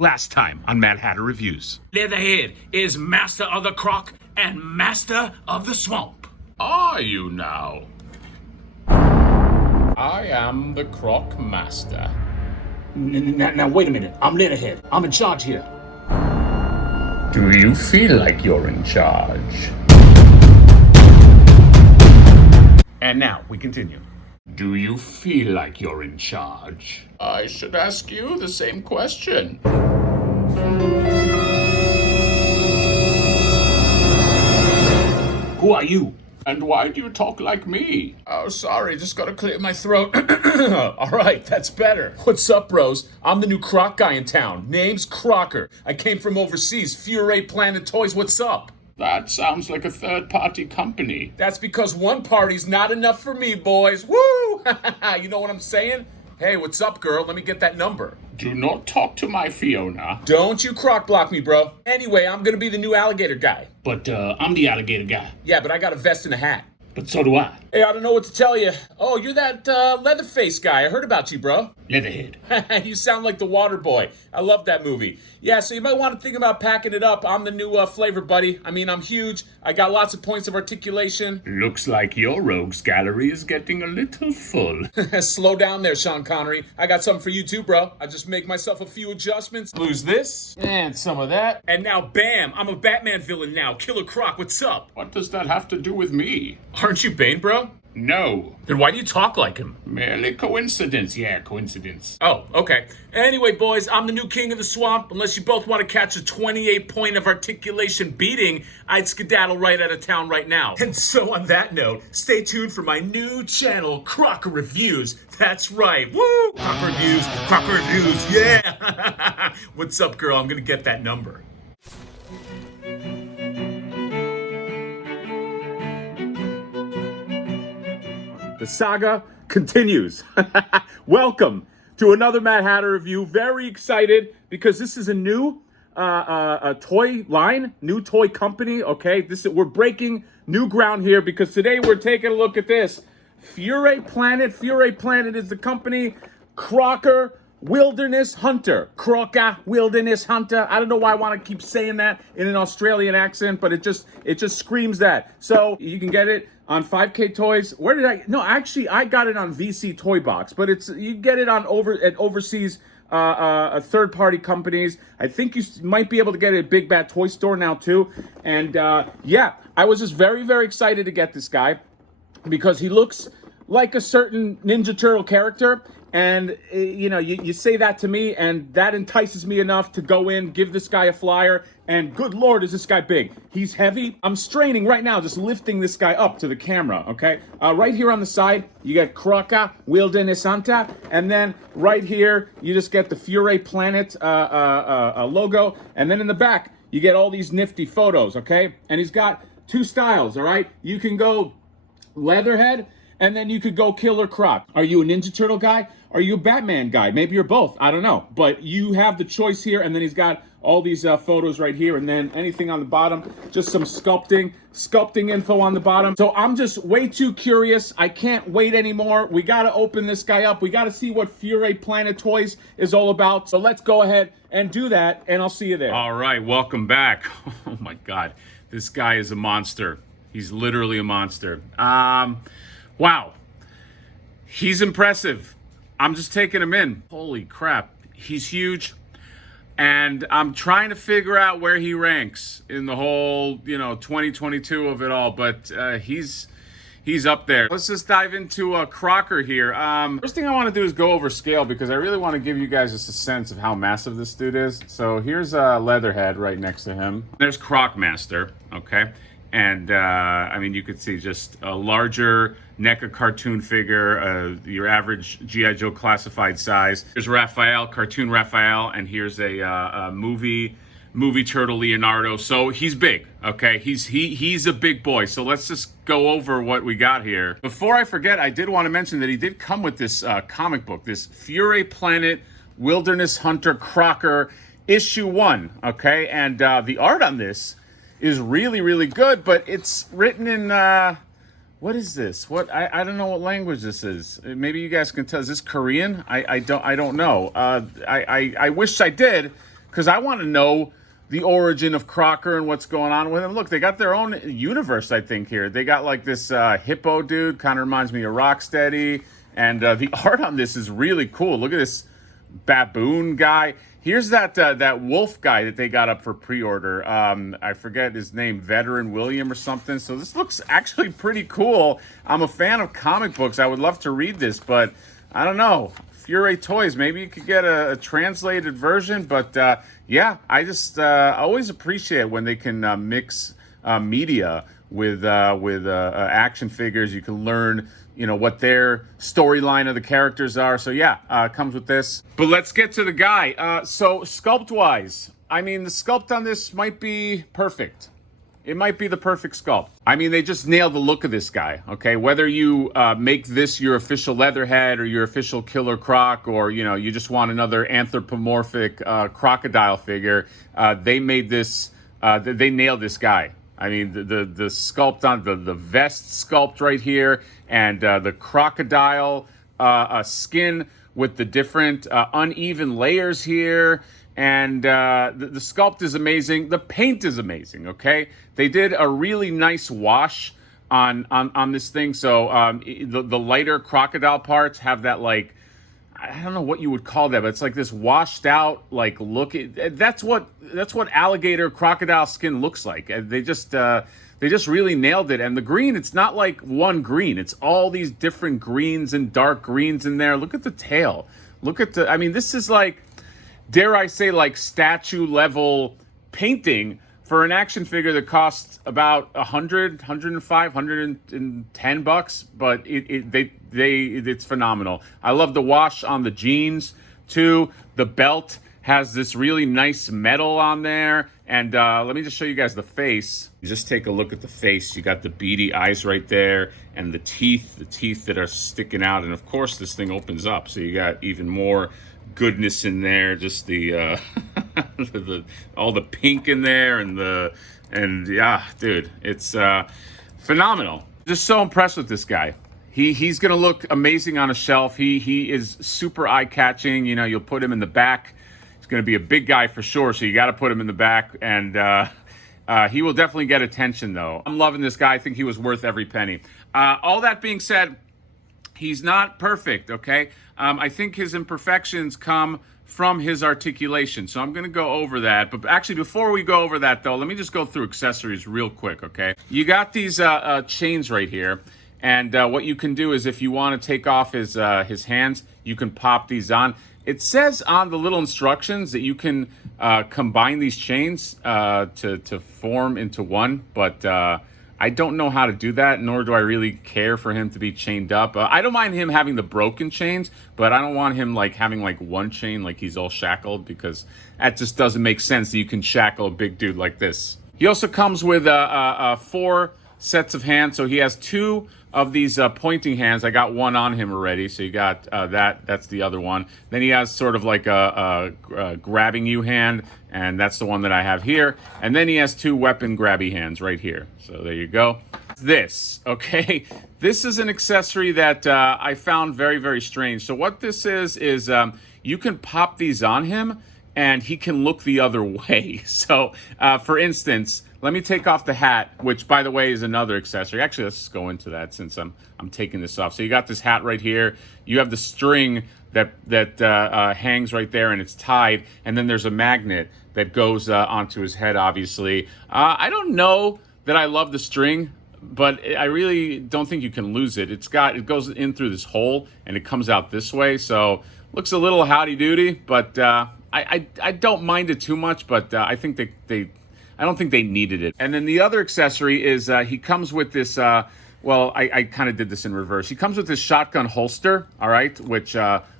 Last time on Mad Hatter Reviews. Leatherhead is master of the croc and master of the swamp. Are you now? I am the CROC Master. Now wait a minute. I'm Leatherhead. I'm in charge here. Do you feel like you're in charge? And now we continue. Do you feel like you're in charge? I should ask you the same question. Who are you? And why do you talk like me? Oh, sorry, just gotta clear my throat. All right, that's better. What's up, bros? I'm the new croc guy in town. Name's Crocker. I came from overseas. FuRay Planet Toys, what's up? That sounds like a third-party company. That's because one party's not enough for me, boys. Woo! You know what I'm saying? Hey, what's up, girl? Let me get that number. Do not talk to my Fiona. Don't you croc block me, bro. Anyway, I'm gonna be the new alligator guy. But I'm the alligator guy. Yeah, but I got a vest and a hat. But so do I. Hey, I don't know what to tell you. Oh, you're that Leatherface guy. I heard about you, bro. Leatherhead. You sound like the Water Boy. I love that movie. Yeah, so you might want to think about packing it up. I'm the new flavor buddy. I mean, I'm huge. I got lots of points of articulation. Looks like your rogues gallery is getting a little full. Slow down there, Sean Connery. I got something for you too, bro. I just make myself a few adjustments. Lose this. And some of that. And now, bam! I'm a Batman villain now. Killer Croc, what's up? What does that have to do with me? Aren't you Bane, bro? No. Then why do you talk like him? Merely coincidence. Yeah, coincidence. Oh, okay. Anyway, boys, I'm the new king of the swamp. Unless you both want to catch a 28 point of articulation beating, I'd skedaddle right out of town right now. And so on that note, stay tuned for my new channel, CROC Reviews. That's right. Woo! CROC Reviews, yeah! What's up, girl? I'm gonna get that number. The saga continues. Welcome to another Mad Hatter review. Very excited because this is a new a toy line, new toy company. Okay, we're breaking new ground here because today we're taking a look at this FuRay Planet. FuRay Planet is the company. CROCKER Wilderness Hunter. CROCKER Wilderness Hunter. I don't know why I want to keep saying that in an Australian accent, but it just screams that. So you can get it on 5K Toys. Where did I? No, actually, I got it on VC Toy Box, but you get it on overseas third-party companies. I think you might be able to get it at Big Bad Toy Store now too. And yeah, I was just very, very excited to get this guy because he looks like a certain Ninja Turtle character. And, you know, you say that to me, and that entices me enough to go in, give this guy a flyer, and good Lord, is this guy big. He's heavy. I'm straining right now, just lifting this guy up to the camera, okay? Right here on the side, you get CROCKER Wilderness Hunter, and then right here, you just get the FuRay Planet logo, and then in the back, you get all these nifty photos, okay? And he's got two styles, all right? You can go Leatherhead, and then you could go Killer Croc. Are you a Ninja Turtle guy? Are you a Batman guy? Maybe you're both. I don't know. But you have the choice here. And then he's got all these photos right here. And then anything on the bottom, just some sculpting info on the bottom. So I'm just way too curious. I can't wait anymore. We got to open this guy up. We got to see what FuRay Planet Toys is all about. So let's go ahead and do that. And I'll see you there. All right, welcome back. Oh my God, this guy is a monster. He's literally a monster. Wow, he's impressive. I'm just taking him in. Holy crap, he's huge. And I'm trying to figure out where he ranks in the whole, 2022 of it all. But he's up there. Let's just dive into a CROCKER here. First thing I want to do is go over scale because I really want to give you guys just a sense of how massive this dude is. So here's Leatherhead right next to him. There's CROC Master, okay? And I mean, you could see just a larger NECA cartoon figure, your average G.I. Joe classified size. Here's Raphael, cartoon Raphael, and here's a movie turtle Leonardo. So he's big, okay? He's a big boy. So let's just go over what we got here. Before I forget, I did want to mention that he did come with this comic book, this FuRay Planet Wilderness Hunter CROCKER issue 1, okay? And the art on this is really, really good, but it's written in what is this? I don't know what language this is. Maybe you guys can tell. Is this Korean? I don't know. I wish I did, because I want to know the origin of Crocker and what's going on with him. Look, they got their own universe, I think, here. They got like this hippo dude, kind of reminds me of Rocksteady. And the art on this is really cool. Look at this baboon guy. Here's that wolf guy that they got up for pre-order. I forget his name, Veteran William or something. So this looks actually pretty cool. I'm a fan of comic books. I would love to read this, but I don't know. FuRay Toys, maybe you could get a translated version. But yeah, I just always appreciate when they can mix media with action figures. You can learn, you know, what their storyline of the characters are. So yeah, comes with this. But let's get to the guy. So sculpt-wise, I mean, the sculpt on this might be perfect. It might be the perfect sculpt. I mean, they just nailed the look of this guy, okay? Whether you make this your official Leatherhead or your official Killer Croc, or, you know, you just want another anthropomorphic crocodile figure, they made this, they nailed this guy. I mean, the sculpt on the vest sculpt right here, and the crocodile skin with the different uneven layers here, and the sculpt is amazing. The paint is amazing. Okay, they did a really nice wash on this thing. So the lighter crocodile parts have that, like, I don't know what you would call that, but it's like this washed out, like, look. That's what alligator crocodile skin looks like. They just really nailed it. And the green, it's not like one green. It's all these different greens and dark greens in there. Look at the tail. Look at I mean, this is like, dare I say, like statue level painting for an action figure that costs about $100, $105, $110, but it's phenomenal. I love the wash on the jeans too. The belt has this really nice metal on there, and let me just show you guys the face. Just take a look at the face. You got the beady eyes right there, and the teeth that are sticking out, and of course this thing opens up, so you got even more goodness in there. Just the all the pink in there, and yeah, dude, it's phenomenal. Just so impressed with this guy. He's gonna look amazing on a shelf. He is super eye-catching. You know, you'll put him in the back. He's gonna be a big guy for sure, so you got to put him in the back, and he will definitely get attention though. I'm loving this guy. I think he was worth every penny. All that being said, he's not perfect, okay? I think his imperfections come from his articulation, so I'm going to go over that. But actually, before we go over that, though, let me just go through accessories real quick, okay? You got these chains right here, and what you can do is, if you want to take off his hands, you can pop these on. It says on the little instructions that you can combine these chains to form into one, but I don't know how to do that, nor do I really care for him to be chained up. I don't mind him having the broken chains, but I don't want him like having like one chain, like he's all shackled, because that just doesn't make sense that you can shackle a big dude like this. He also comes with 4 sets of hands, so he has 2 of these pointing hands. I got one on him already, so you got that's the other one. Then he has sort of like a grabbing you hand, and that's the one that I have here. And then he has 2 weapon grabby hands right here. So there you go. This, okay? This is an accessory that I found very, very strange. So what this is you can pop these on him, and he can look the other way. So, for instance, let me take off the hat, which, by the way, is another accessory. Actually, let's just go into that since I'm taking this off. So you got this hat right here. You have the string that hangs right there, and it's tied. And then there's a magnet that goes onto his head, obviously. I don't know that I love the string, but I really don't think you can lose it. It goes in through this hole, and it comes out this way. So looks a little howdy-doody, but I don't mind it too much, but I think I don't think they needed it. And then the other accessory is he comes with this, well, I kind of did this in reverse. He comes with this shotgun holster, all right, which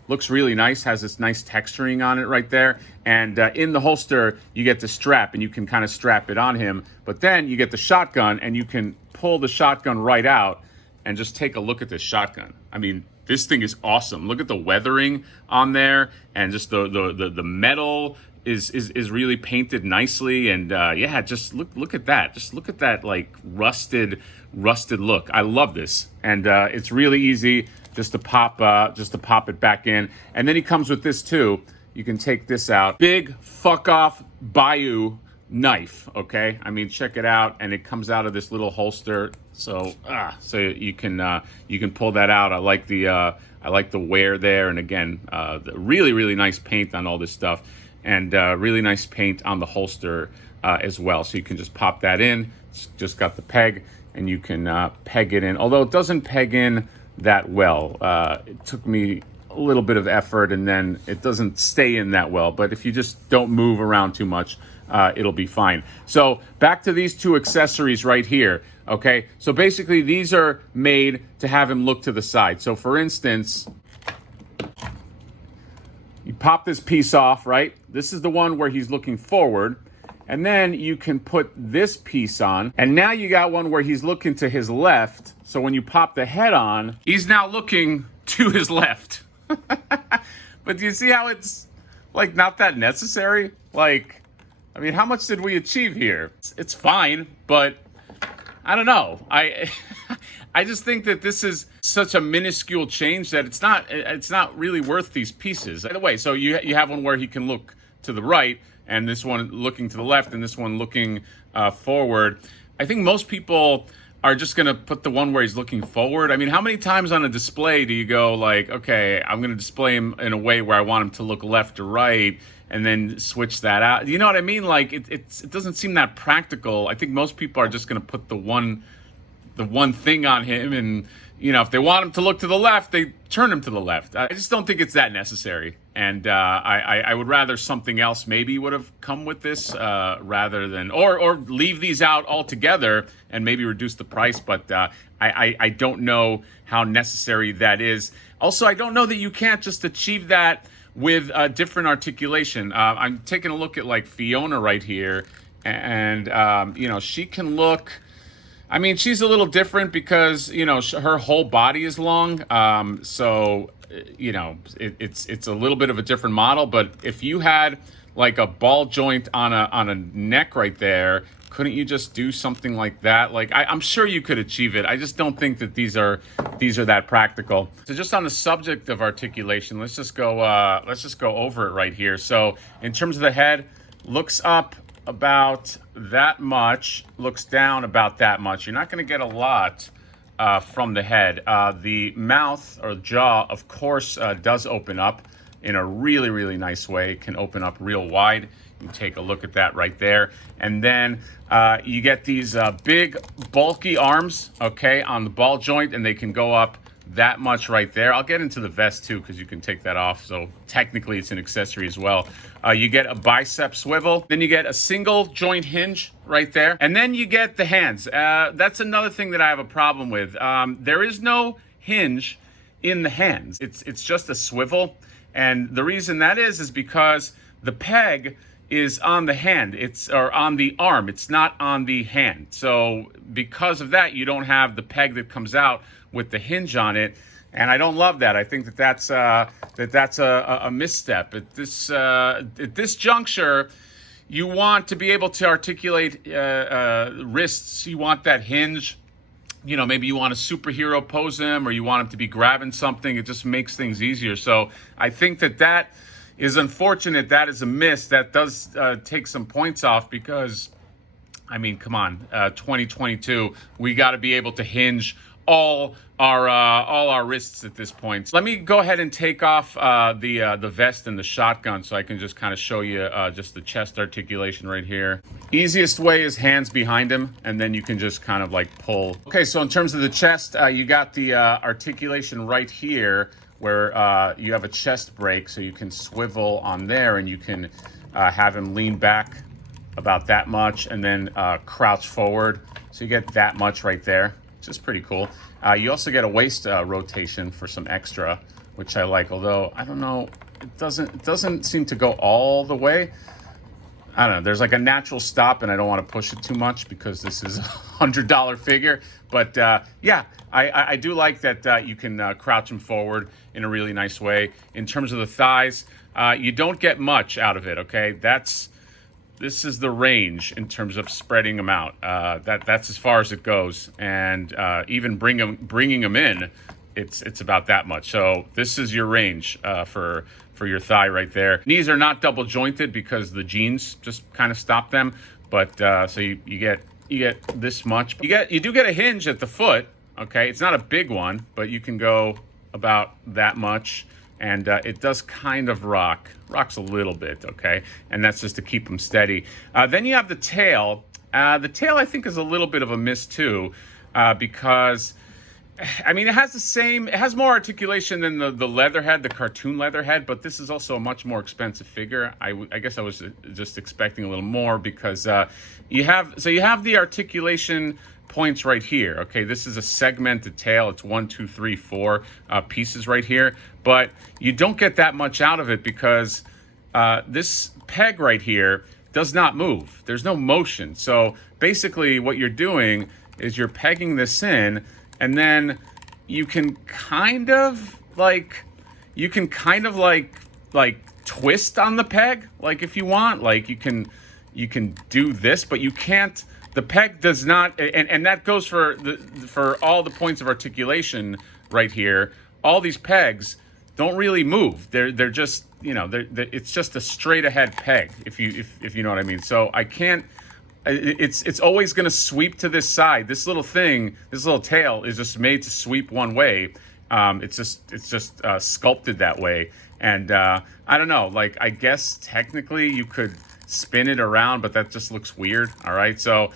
looks really nice, has this nice texturing on it right there. And in the holster, you get the strap, and you can kind of strap it on him. But then you get the shotgun, and you can pull the shotgun right out and just take a look at this shotgun. I mean, this thing is awesome. Look at the weathering on there, and just the metal is really painted nicely, and yeah, just look at that. Just look at that, like rusted look. I love this, and it's really easy just to pop it back in. And then he comes with this too. you can take this out. Big fuck off Bayou knife, okay? I mean, check it out, and it comes out of this little holster. So you can pull that out. I like the wear there, and again, the really nice paint on all this stuff, and really nice paint on the holster as well. So you can just pop that in. It's just got the peg, and you can peg it in. Although it doesn't peg in that well. It took me a little bit of effort, and then it doesn't stay in that well. But if you just don't move around too much, it'll be fine. So back to these two accessories right here. Okay, so basically these are made to have him look to the side. So for instance, you pop this piece off, right? This is the one where he's looking forward. And then you can put this piece on. And now you got one where he's looking to his left. So when you pop the head on, he's now looking to his left. But do you see how it's like not that necessary? Like, I mean, how much did we achieve here? It's fine, but I don't know. I just think that this is such a minuscule change that it's not really worth these pieces. By the way, so you have one where he can look to the right, and this one looking to the left, and this one looking forward. I think most people are just gonna put the one where he's looking forward. I mean, how many times on a display do you go like, okay, I'm gonna display him in a way where I want him to look left or right, and then switch that out? You know what I mean? Like it doesn't seem that practical. I think most people are just gonna put the one thing on him, and you know, if they want him to look to the left, they turn him to the left. I just don't think it's that necessary. And I would rather something else maybe would have come with this rather than, or leave these out altogether and maybe reduce the price. But I don't know how necessary that is. Also, I don't know that you can't just achieve that with a different articulation. I'm taking a look at like Fiona right here, and you know, she can look. I mean, she's a little different because, you know, her whole body is long. So, you know, it's a little bit of a different model. But if you had like a ball joint on a neck right there, couldn't you just do something like that? Like, I'm sure you could achieve it. I just don't think that these are that practical. So just on the subject of articulation, let's just go over it right here. So in terms of the head, looks up about that much, looks down about that much. You're not going to get a lot from the head. The mouth or jaw, of course, does open up in a really nice way. It can open up real wide. You can take a look at that right there. And then you get these big, bulky arms, okay, on the ball joint, and they can go up that much right there. I'll get into the vest too, because you can take that off. So technically it's an accessory as well. You get a bicep swivel. Then you get a single joint hinge right there. And then you get the hands. That's another thing that I have a problem with. There is no hinge in the hands. It's just a swivel. And the reason that is because the peg is on the hand, or on the arm. It's not on the hand. So because of that, you don't have the peg that comes out with the hinge on it, and I don't love that. I think that's a misstep. At this juncture, you want to be able to articulate wrists. You want that hinge. You know, maybe you want to superhero pose him, or you want him to be grabbing something. It just makes things easier. So I think that is unfortunate. That is a miss. That does take some points off, because, I mean, come on, 2022, we got to be able to hinge all our wrists at this point. So let me go ahead and take off the vest and the shotgun, so I can just kind of show you just the chest articulation right here. Easiest way is hands behind him, and then you can just kind of like pull. Okay, so in terms of the chest, you got the articulation right here, where you have a chest break, so you can swivel on there, and you can have him lean back about that much, and then crouch forward. So you get that much right there, which is pretty cool. You also get a waist rotation for some extra, which I like, although I don't know, it doesn't seem to go all the way. I don't know, there's like a natural stop, and I don't want to push it too much because this is $100 figure. But yeah, I do like that you can crouch him forward in a really nice way. In terms of the thighs, you don't get much out of it, okay? This is the range in terms of spreading them out. That's as far as it goes, and even bringing them in, it's about that much. So this is your range for your thigh right there. Knees are not double jointed because the jeans just kind of stop them. But so you get this much. You do get a hinge at the foot. Okay, it's not a big one, but you can go about that much, and it does kind of rocks a little bit. Okay, and that's just to keep them steady. Then you have the tail. The tail I think is a little bit of a miss too, because I mean, it has more articulation than the Leatherhead, the cartoon Leatherhead, but this is also a much more expensive figure. I guess I was just expecting a little more because you have the articulation points right here. Okay, this is a segmented tail. It's 1, 2, 3, 4 pieces right here, but you don't get that much out of it because this peg right here does not move. There's no motion. So basically what you're doing is you're pegging this in, and then you can kind of like twist on the peg, like if you want, like you can do this, but you can't. The peg does not, and that goes for all the points of articulation right here. All these pegs don't really move. They're just, you know, it's just a straight ahead peg, if you know what I mean. So I can't. It's always going to sweep to this side. This little tail is just made to sweep one way. It's just sculpted that way. And I don't know. Like, I guess technically you could spin it around, but that just looks weird. All right, so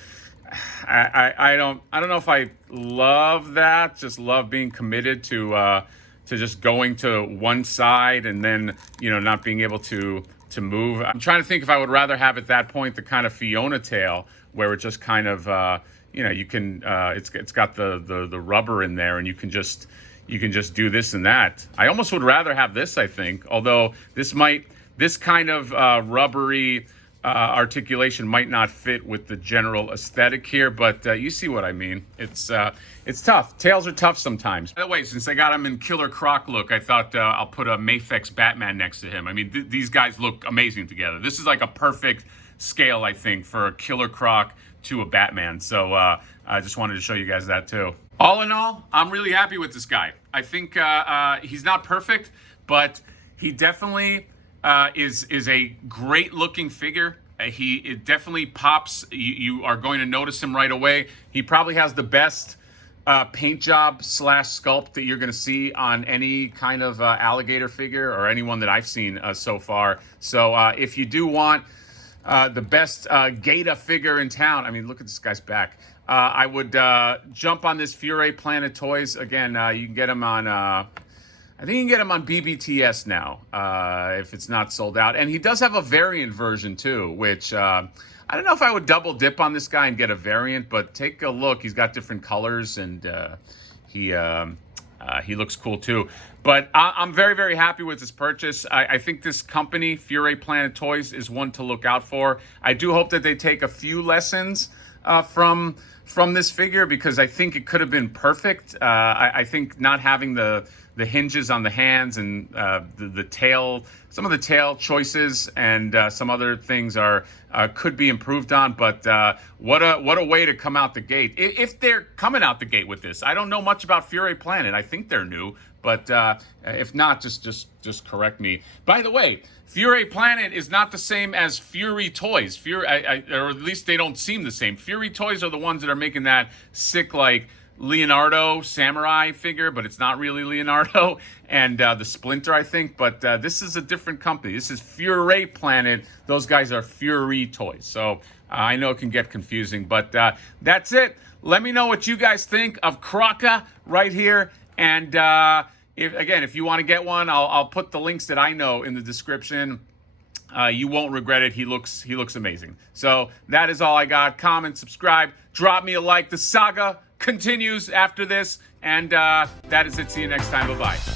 I don't know if I love that. Just love being committed to just going to one side and then, you know, not being able to move. I'm trying to think if I would rather have at that point the kind of Fiona tail where it just kind of you know, you can it's got the rubber in there, and you can just do this and that. I almost would rather have this, I think, although this kind of rubbery articulation might not fit with the general aesthetic here, but you see what I mean. It's tough. Tails are tough sometimes. By the way, since I got him in Killer Croc look, I thought I'll put a Mafex Batman next to him. I mean, these guys look amazing together. This is like a perfect scale, I think, for a Killer Croc to a Batman. So I just wanted to show you guys that too. All in all, I'm really happy with this guy. I think he's not perfect, but he definitely is a great looking figure. It definitely pops. You are going to notice him right away. He probably has the best paint job / sculpt that you're going to see on any kind of alligator figure or anyone that I've seen so far. So if you do want the best Gator figure in town, I mean, look at this guy's back. I would jump on this FuRay Planet Toys. Again, you can get them on, I think you can get them on BBTS now, if it's not sold out. And he does have a variant version too, which I don't know if I would double dip on this guy and get a variant, but take a look. He's got different colors, and he looks cool too. But I'm very, very happy with this purchase. I think this company, FuRay Planet Toys, is one to look out for. I do hope that they take a few lessons from this figure, because I think it could have been perfect. I think not having the hinges on the hands and the tail, some of the tail choices and some other things could be improved on. But what a way to come out the gate. If they're coming out the gate with this. I don't know much about FuRay Planet. I think they're new, but if not, just correct me. By the way, FuRay Planet is not the same as FuRay Toys. or at least they don't seem the same. FuRay Toys are the ones that are making that sick, like, Leonardo samurai figure, but it's not really Leonardo, and the Splinter, I think. But this is a different company. This is FuRay Planet. Those guys are FuRay Toys. So I know it can get confusing, but that's it. Let me know what you guys think of CROCKER right here. And if you want to get one, I'll put the links that I know in the description. You won't regret it. He looks amazing. So that is all I got. Comment, subscribe, drop me a like. The saga continues after this, and that is it. See you next time. Bye-bye.